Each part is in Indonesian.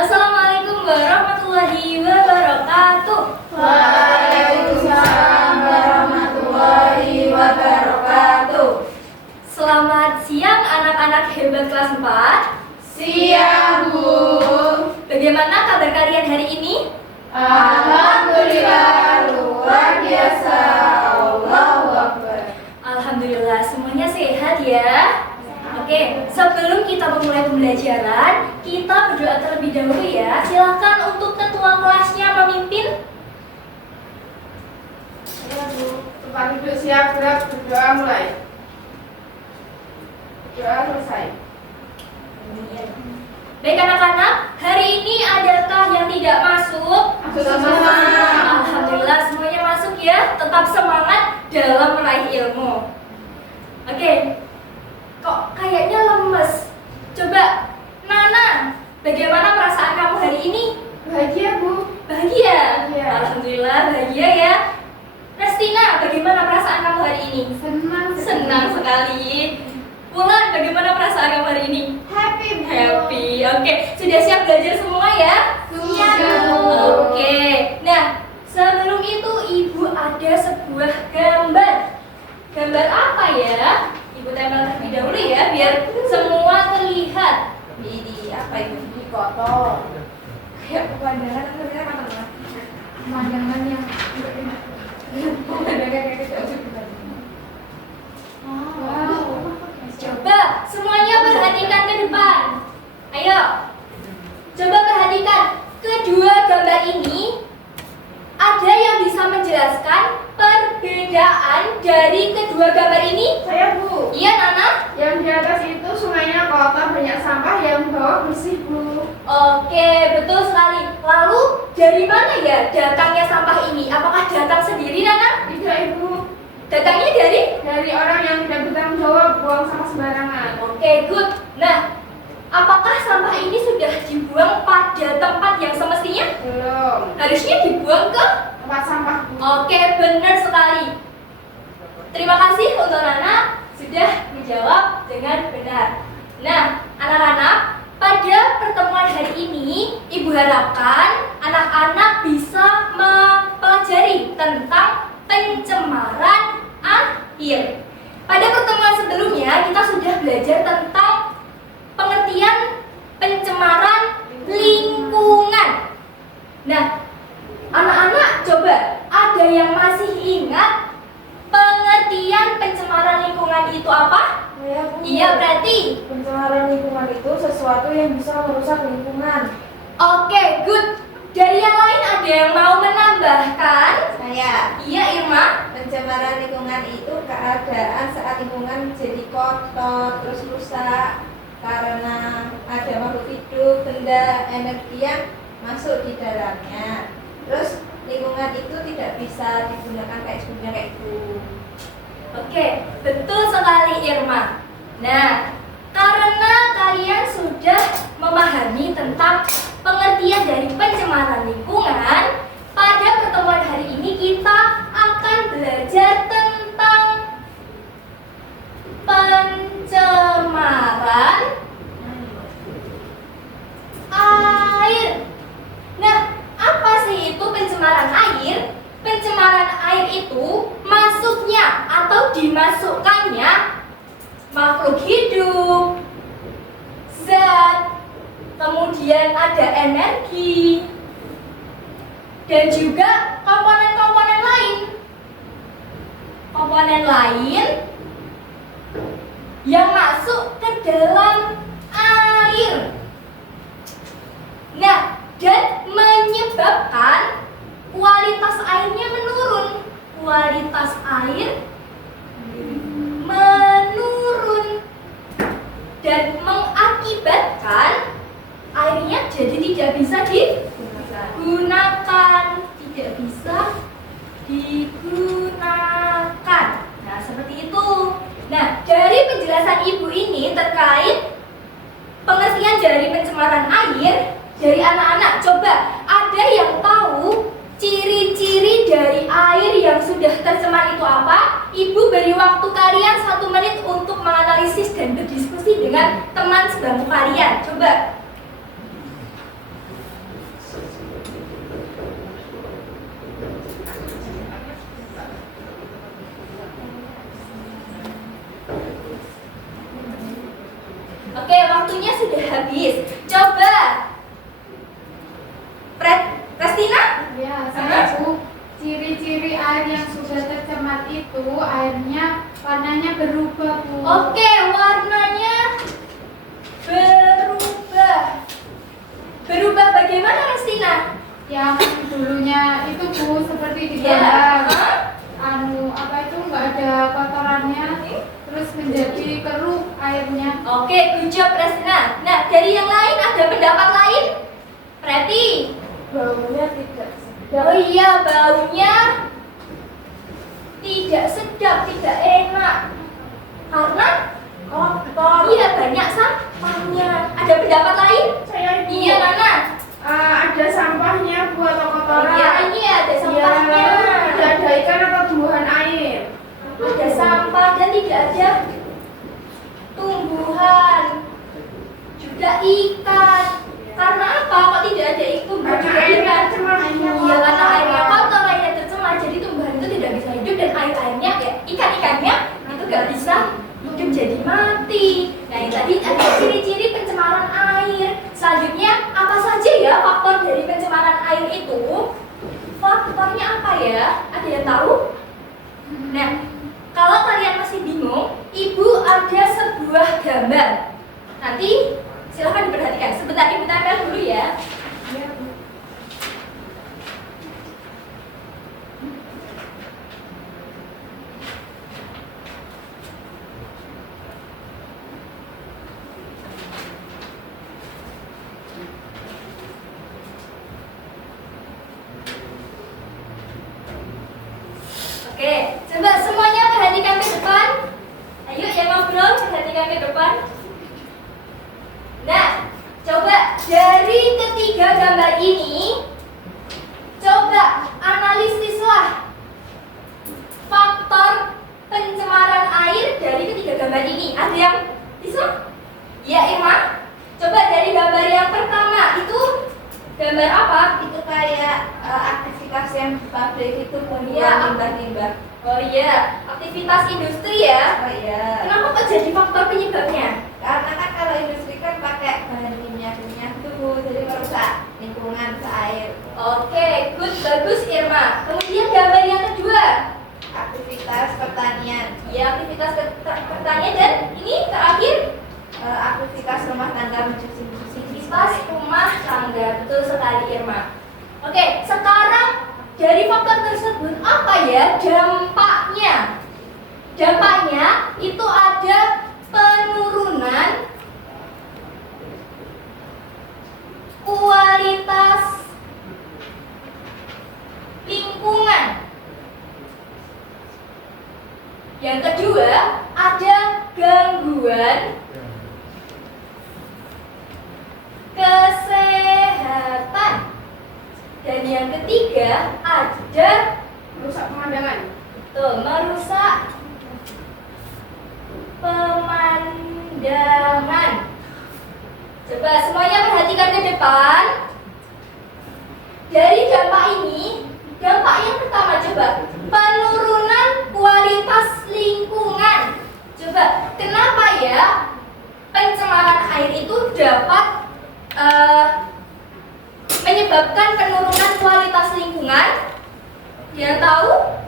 Assalamualaikum warahmatullahi wabarakatuh. Waalaikumsalam warahmatullahi wabarakatuh. Selamat siang anak-anak hebat kelas 4. Siang, Bu. Bagaimana kabar kalian hari ini? Alhamdulillah, luar biasa. Allahu Akbar. Alhamdulillah semuanya sehat ya. Oke, sebelum kita memulai pembelajaran, kita berdoa terlebih dahulu ya. Silakan untuk ketua kelasnya memimpin. Ya, Bu. Tempat duduk siap, gerak, berdoa mulai. Doa selesai. Baik anak-anak, hari ini adakah yang tidak masuk? Masuk semua. Alhamdulillah semuanya masuk ya. Tetap semangat dalam meraih ilmu. Oke, kok kayaknya lemes? Coba, Nana, bagaimana perasaan kamu hari ini? Bahagia, Bu. Bahagia? Bahagia. Alhamdulillah bahagia ya. Restina, bagaimana perasaan kamu hari ini? Senang. Senang sekali. Wulan, bagaimana perasaan kamu hari ini? Happy, Bu. Happy. Oke, sudah siap belajar semua ya? Siap, Bu. Oke. Nah, sebelum itu Ibu ada sebuah gambar. Gambar apa ya? Ibu tempel terlebih dahulu ya, biar semua terlihat. Ini apa itu? Ini kotor. Kayak pemandangan atau apa? Pemandangan yang wow. Coba semuanya perhatikan ke depan. Ayo. Coba perhatikan kedua gambar ini. Ada yang bisa menjelaskan perbedaan dari kedua gambar ini? Saya, Bu. Iya, Nana? Yang di atas itu sungainya kotor, banyak sampah, yang bawah bersih, Bu. Oke, betul sekali. Lalu dari mana ya datangnya sampah ini? Apakah datang sendiri, Nana? Tidak, Ibu. Datangnya Dari orang yang tidak bertanggung jawab buang sampah sembarangan. Oke, good. Nah, apakah sampah ini sudah dibuang pada tempat yang semestinya? Belum. Harusnya dibuang ke? Tempat sampah, Bu. Oke, benar sekali. Terima kasih untuk Nana sudah menjawab dengan benar. Nah, anak-anak, pada pertemuan hari ini, Ibu harapkan anak-anak bisa mempelajari tentang pencemaran air. Pada pertemuan sebelumnya, kita sudah belajar tentang pengertian pencemaran lingkungan. Nah, anak-anak coba, ada yang masih ingat pengertian pencemaran lingkungan itu apa? Iya, berarti Pencemaran lingkungan itu sesuatu yang bisa merusak lingkungan. oke, good. Dari yang lain ada yang mau menambahkan? Saya, Iya, Irma. pencemaran lingkungan itu keadaan saat lingkungan jadi kotor, terus rusak karena ada makhluk hidup, benda, energi yang masuk di dalamnya. Terus lingkungan itu tidak bisa digunakan kayak sebelumnya kayak itu. Oke, betul sekali Irma. Nah, karena kalian sudah memahami tentang pengertian dari pencemaran lingkungan, pada pertemuan hari ini kita akan belajar tentang pencemaran air. Nah, apa sih itu pencemaran air? Pencemaran air itu masuknya atau dimasukkannya makhluk hidup, zat, kemudian ada energi, dan juga komponen-komponen lain. Komponen lain yang masuk ke dalam air. Nah, dan menyebabkan kualitas airnya menurun. Kualitas air menurun dan mengakibatkan airnya jadi tidak bisa digunakan, tidak bisa digunakan. Nah, seperti itu. Nah, dari penjelasan Ibu ini terkait pengertian dari pencemaran air dari anak-anak, coba ada yang tahu ciri-ciri dari air yang sudah tercemar itu apa? Ibu beri waktu kalian 1 menit untuk menganalisis dan berdiskusi dengan teman sebangku kalian. Coba. waktunya sudah habis. Coba, Prestina? Ya, saya Bu. Ciri-ciri air yang sudah tercemar itu airnya warnanya berubah, Bu. Oke, warnanya berubah. Berubah bagaimana, Prestina? Yang dulunya itu Bu seperti di Ya. gambar. Apa itu nggak ada kotorannya, terus menjadi keruh airnya. Oke, good job, Prestina. Nah, dari yang lain ada pendapat lain? Preti? Baunya tidak sedap. Oh iya, baunya tidak sedap, tidak enak. Karena Kotor. iya banyak sampahnya. Ada pendapat lain? Saya Ibu. Iya, mana? Ada sampahnya Bu atau kotoran. Iya, ini ada sampahnya. Tidak ada ikan atau tumbuhan air. Ada sampah dan tidak ada tumbuhan. Juga ikan. Karena apa? Kok tidak ada tumbuhan Karena juga airnya ikan? tercemar. Iya, karena airnya kotor, airnya tercemar. Jadi tumbuhan itu tidak bisa hidup dan air-airnya, ya, ikan-ikannya itu nggak bisa hidup jadi mati. Nah, ini tadi ada ciri-ciri pencemaran air. Selanjutnya, apa saja ya faktor dari pencemaran air itu? Faktornya apa ya? Ada yang tahu? Nah, kalau kalian masih bingung, Ibu ada sebuah gambar. Nanti silahkan diperhatikan. Sebentar Ibu tempel dulu ya. Iya, Bu. Oke, coba semuanya perhatikan ke depan. Ayo yang ngobrol, perhatikan ke depan. Nah, coba dari ketiga gambar ini, coba analisislah faktor pencemaran air dari ketiga gambar ini. Ada yang bisa? Ya, Irma. Coba dari gambar yang pertama itu gambar apa? Itu kayak aktivitas yang di pabrik itu Iya. membuang limbah-limbah. Oh iya, aktivitas industri ya. Oh iya. Kenapa kok jadi faktor penyebabnya? Karena kan kalau industri kan pakai bahan kimia-kimia itu Bu, jadi merusak lingkungan air. Oke, good, bagus Irma. Kemudian gambar yang kedua, Aktivitas pertanian, ya aktivitas pertanian dan ini terakhir aktivitas rumah tangga mencuci aktivitas rumah tangga. Betul sekali Irma. Oke, sekarang dari faktor tersebut apa ya dampaknya? Dampaknya itu ada penurunan kualitas lingkungan. Yang kedua, ada gangguan kesehatan. Dan yang ketiga, ada Merusak pemandangan. merusak pemandangan. Coba semuanya perhatikan ke depan. Dari dampak ini, dampak yang pertama coba penurunan kualitas lingkungan. Coba kenapa ya pencemaran air itu dapat menyebabkan penurunan kualitas lingkungan? Dia tahu?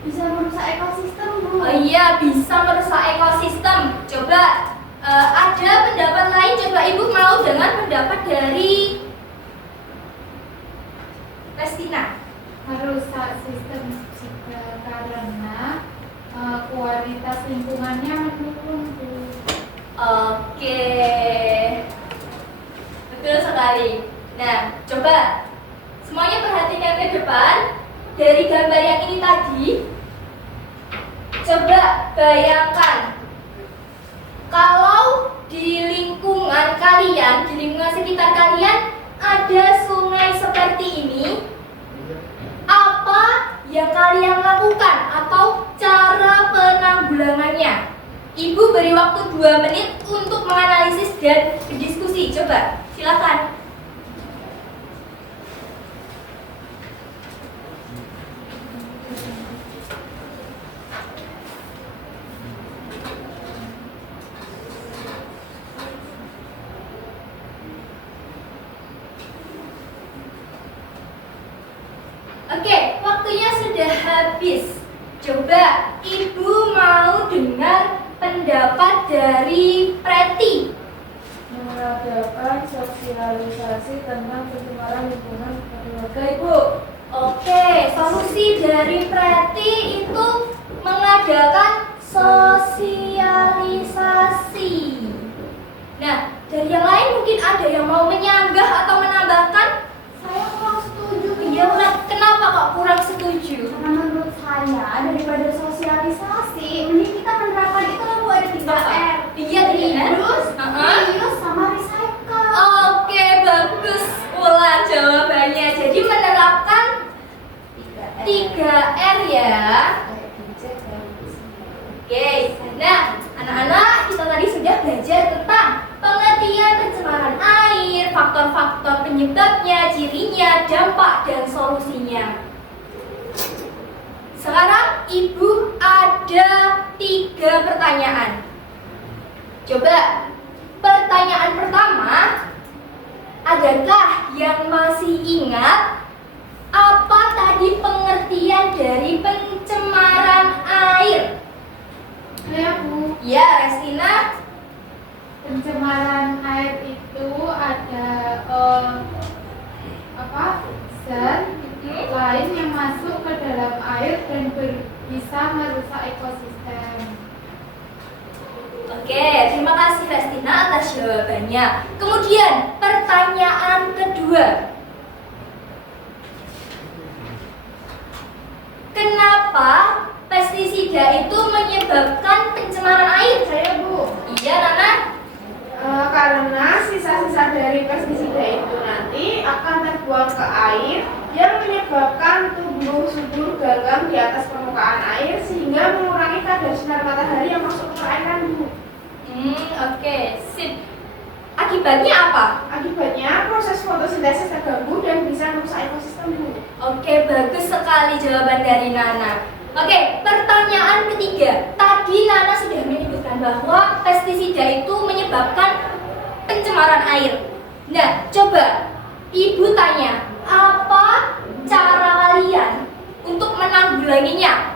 Bisa merusak ekosistem, Bu. Oh iya, bisa merusak ekosistem. Coba ada pendapat lain, coba Ibu mau dengan pendapat dari Restina. Merusak sistem juga karena kualitas lingkungannya menurun, Bu. Oke, betul sekali. Nah, coba semuanya perhatikan ke depan. Dari gambar yang ini tadi, coba bayangkan kalau di lingkungan kalian, di lingkungan sekitar kalian ada sungai seperti ini, apa yang kalian lakukan atau cara penanggulangannya? Ibu beri waktu 2 menit untuk menganalisis dan berdiskusi. Coba, silakan. Oke, waktunya sudah habis. Coba Ibu mau dengar pendapat dari Preti. Mengadakan sosialisasi tentang pencemaran lingkungan keluarga Ibu. Oke, solusi dari Preti itu mengadakan sosialisasi. Nah, dari yang lain mungkin ada yang mau menyanggah atau menambahkan? Saya kurang setuju. Iya, kenapa kok kurang setuju? Karena menurut saya daripada sosialisasi, mending kita menerapkan itu lalu ada 3R. Iya, Reduce, Heeh. reuse, sama recycle. Oke, bagus. Ulah jawabannya. Jadi menerapkan 3R ya. Oke, nah anak-anak kita tadi sudah belajar tentang pengertian pencemaran air, faktor-faktor penyebabnya, cirinya, dampak, dan solusinya. Sekarang Ibu ada 3 pertanyaan. Coba, pertanyaan pertama, adakah yang masih ingat apa tadi pengertian dari pencemaran air? Ya Bu, Ya, Restina. pencemaran air itu ada zat lain yang masuk ke dalam air dan bisa merusak ekosistem. Oke, terima kasih Restina atas jawabannya. Kemudian, pertanyaan kedua. Kenapa pestisida itu menyebabkan pencemaran air? Saya Bu, Iya, Nana. karena sisa-sisa dari pestisida itu nanti akan terbuang ke air yang menyebabkan tumbuh subur gagang di atas permukaan air sehingga mengurangi kadar sinar matahari yang masuk ke perairan Bu. Oke, sip. Akibatnya apa? Akibatnya proses fotosintesis terganggu dan bisa merusak ekosistem Bu. Oke, bagus sekali jawaban dari Nana. Oke, pertanyaan ketiga. Tadi Nana sudah menyebutkan bahwa pestisida itu menyebabkan pencemaran air. Nah, coba Ibu tanya, apa cara kalian untuk menanggulanginya?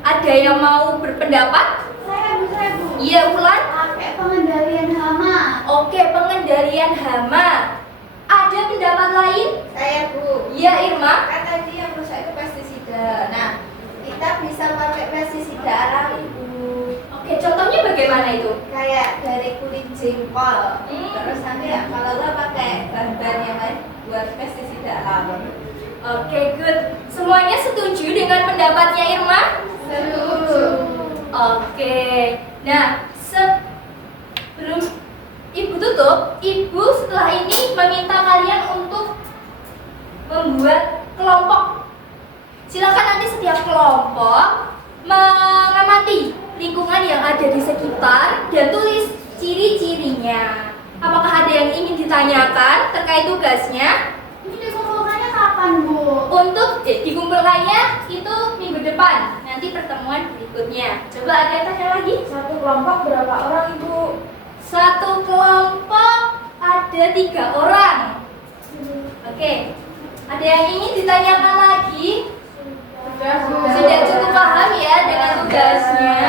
Ada yang mau berpendapat? Saya Bu. Iya, Wulan? Pakai pengendalian hama. Oke, pengendalian hama. Ada pendapat lain? Saya Bu, Iya, Irma? kan tadi yang rusak itu pestisida. Nah, kita bisa pakai pestisida alami Bu. Oke, contohnya bagaimana itu? Kayak dari kulit jengkol. Hmm. Terus nanti ya kalau nggak pakai bahan-bahan yang lain buat pestisida alami. Oke, good. Semuanya setuju dengan pendapatnya Irma? Setuju. Oke. Nah, sebelum Ibu tutup, Ibu setelah ini meminta kalian untuk membuat kelompok. Silakan nanti setiap kelompok mengamati lingkungan yang ada di sekitar dan tulis ciri-cirinya. Apakah ada yang ingin ditanyakan terkait tugasnya? Ini dikumpulkannya kapan Bu? Untuk dikumpulkannya itu minggu depan. Nanti pertemuan berikutnya. Coba ada yang tanya lagi? Satu kelompok berapa orang Ibu? Satu kelompok ada 3 orang. Oke. Ada yang ingin ditanyakan lagi? Sudah cukup paham ya dengan tugasnya?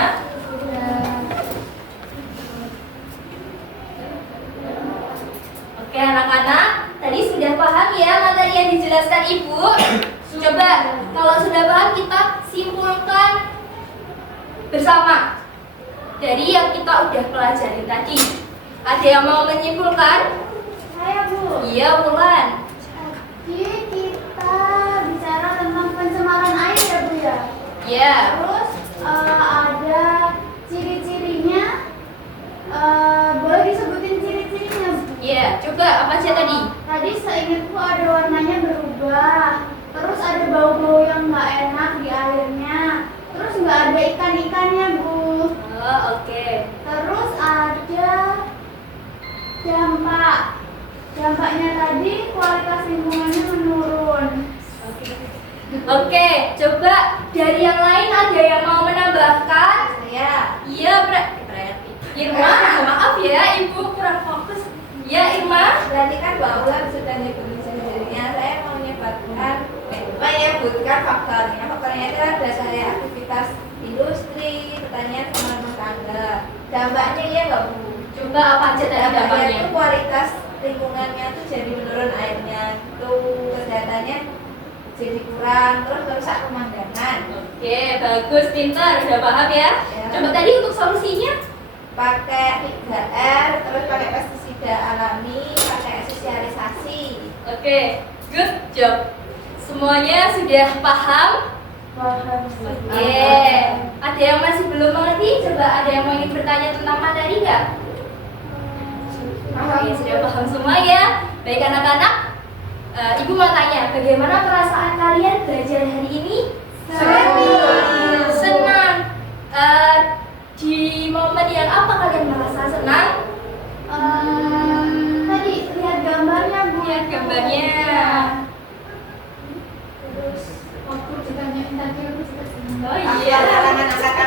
Oke anak-anak, tadi sudah paham ya materi yang dijelaskan Ibu? Coba kalau sudah paham kita simpulkan bersama dari yang kita udah pelajari tadi. Ada yang mau menyimpulkan? Saya Bu. Iya, Wulan. Jadi kita bicara tentang pencemaran air ya Bu ya. Iya. Terus ada ciri-cirinya. Boleh disebutin ciri-cirinya Bu? Iya, coba apa aja tadi? Tadi seingatku ada warnanya berubah. Terus ada bau-bau yang nggak enak di airnya. Terus nggak ada ikan-ikannya Bu. Oh, oke. Terus ada dampak. Dampaknya tadi kualitas lingkungannya menurun. Oke, coba dari yang lain ada yang mau menambahkan? Saya Iya, Irma, maaf ya, Ibu kurang fokus. Ya, Irma. berarti kan Mbak Ulan sudah nyebutin sendirinya. Saya mau menyebarkan menyebutkan faktornya. Faktornya itu ada saya aktivitas industri, pertanian, sama rumah tangga. Dampaknya ya nggak Bu? Coba apa aja tadi Dampaknya dampaknya? itu kualitas lingkungannya tuh jadi menurun airnya, tuh kesehatannya jadi kurang, terus merusak pemandangan. Oke, bagus, pintar, udah paham ya. Ya. Coba tadi untuk solusinya? Pakai 3R, terus pakai pestisida alami, pakai sosialisasi. Oke, good job. Semuanya sudah paham? Paham. Oke, ada yang masih belum mengerti? Coba ada yang mau ingin bertanya tentang materi nggak? Oke, sudah paham semua ya. Baik anak-anak, Ibu mau tanya, bagaimana perasaan kalian belajar hari ini? Senang. Di momen yang apa kalian merasa senang? Tadi lihat gambarnya Bu. Lihat gambarnya. Terus waktu ditanyain tadi aku suka senang. Oh Iya, iya. halaman angkatan